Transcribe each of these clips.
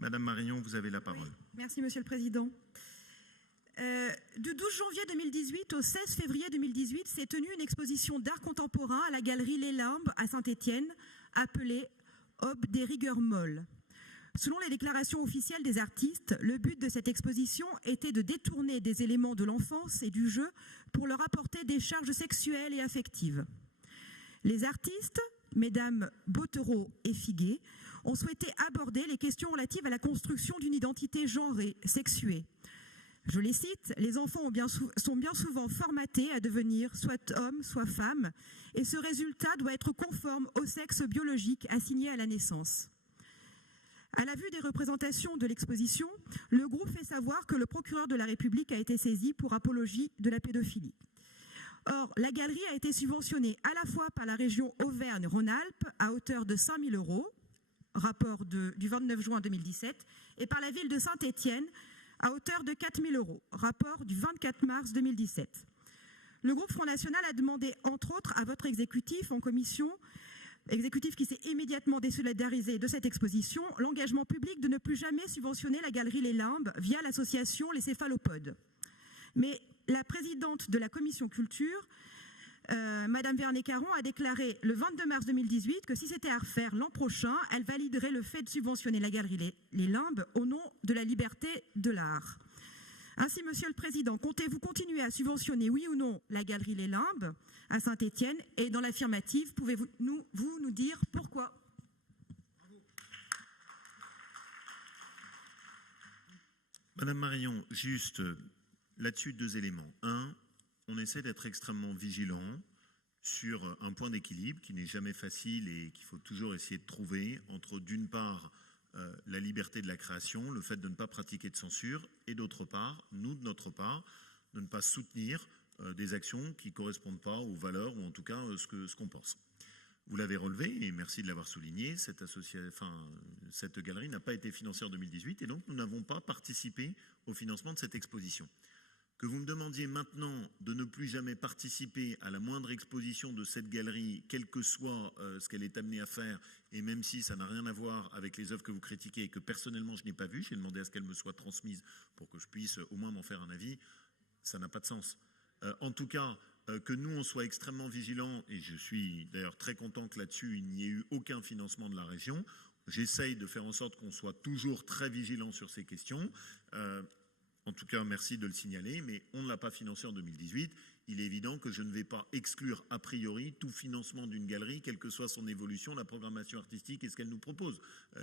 Madame Marion, vous avez la parole. Oui, merci Monsieur le Président. Du 12 janvier 2018 au 16 février 2018 s'est tenue une exposition d'art contemporain à la galerie Les Limbes à Saint-Étienne, appelée Aube des rigueurs molles. Selon les déclarations officielles des artistes, le but de cette exposition était de détourner des éléments de l'enfance et du jeu pour leur apporter des charges sexuelles et affectives. Les artistes, mesdames Bottereau et Figuet, ont souhaité aborder les questions relatives à la construction d'une identité genrée, sexuée. Je les cite, « Les enfants sont bien souvent formatés à devenir soit homme, soit femme, et ce résultat doit être conforme au sexe biologique assigné à la naissance. » À la vue des représentations de l'exposition, le groupe fait savoir que le procureur de la République a été saisi pour apologie de la pédophilie. Or, la galerie a été subventionnée à la fois par la région Auvergne-Rhône-Alpes à hauteur de 5 000 €, rapport du 29 juin 2017, et par la ville de Saint-Étienne à hauteur de 4 000 €, rapport du 24 mars 2017. Le groupe Front National a demandé, entre autres, à votre exécutif en commission, exécutif qui s'est immédiatement désolidarisé de cette exposition, l'engagement public de ne plus jamais subventionner la galerie Les Limbes via l'association Les Céphalopodes. Mais la présidente de la commission culture, Madame Vernet-Caron, a déclaré le 22 mars 2018 que si c'était à refaire l'an prochain, elle validerait le fait de subventionner la galerie Les Limbes au nom de la liberté de l'art. Ainsi, Monsieur le Président, comptez-vous continuer à subventionner, oui ou non, la galerie Les Limbes à Saint-Étienne? Et dans l'affirmative, pouvez-vous nous dire pourquoi? Madame Marion, juste là-dessus, 2 éléments. Un, on essaie d'être extrêmement vigilant sur un point d'équilibre qui n'est jamais facile et qu'il faut toujours essayer de trouver entre, d'une part, la liberté de la création, le fait de ne pas pratiquer de censure, et d'autre part, nous, de notre part, de ne pas soutenir des actions qui ne correspondent pas aux valeurs, ou en tout cas ce qu'on pense. Vous l'avez relevé, et merci de l'avoir souligné, cette galerie n'a pas été financée en 2018, et donc nous n'avons pas participé au financement de cette exposition. Que vous me demandiez maintenant de ne plus jamais participer à la moindre exposition de cette galerie, quel que soit ce qu'elle est amenée à faire, et même si ça n'a rien à voir avec les œuvres que vous critiquez et que personnellement je n'ai pas vues, j'ai demandé à ce qu'elles me soient transmises pour que je puisse au moins m'en faire un avis, ça n'a pas de sens. En tout cas, que nous on soit extrêmement vigilants, et je suis d'ailleurs très content que là-dessus il n'y ait eu aucun financement de la région, j'essaye de faire en sorte qu'on soit toujours très vigilant sur ces questions. En tout cas, merci de le signaler, mais on ne l'a pas financé en 2018. Il est évident que je ne vais pas exclure a priori tout financement d'une galerie, quelle que soit son évolution, la programmation artistique et ce qu'elle nous propose.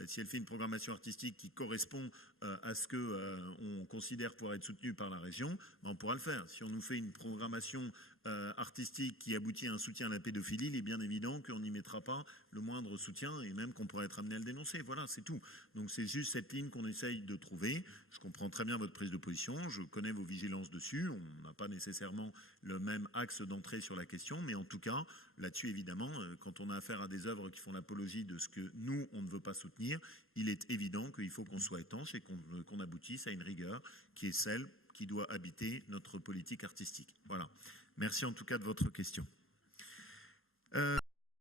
Si elle fait une programmation artistique qui correspond à ce qu'on considère pouvoir être soutenu par la région, on pourra le faire. Si on nous fait une programmation artistique qui aboutit à un soutien à la pédophilie, il est bien évident qu'on n'y mettra pas le moindre soutien et même qu'on pourrait être amené à le dénoncer. Voilà, c'est tout. Donc c'est juste cette ligne qu'on essaye de trouver. Je comprends très bien votre prise de position, je connais vos vigilances dessus, on n'a pas nécessairement le même axe d'entrée sur la question, mais en tout cas, là-dessus évidemment, quand on a affaire à des œuvres qui font l'apologie de ce que nous, on ne veut pas soutenir, il est évident qu'il faut qu'on soit étanche et qu'on aboutisse à une rigueur qui est celle qui doit habiter notre politique artistique. Voilà. Merci en tout cas de votre question.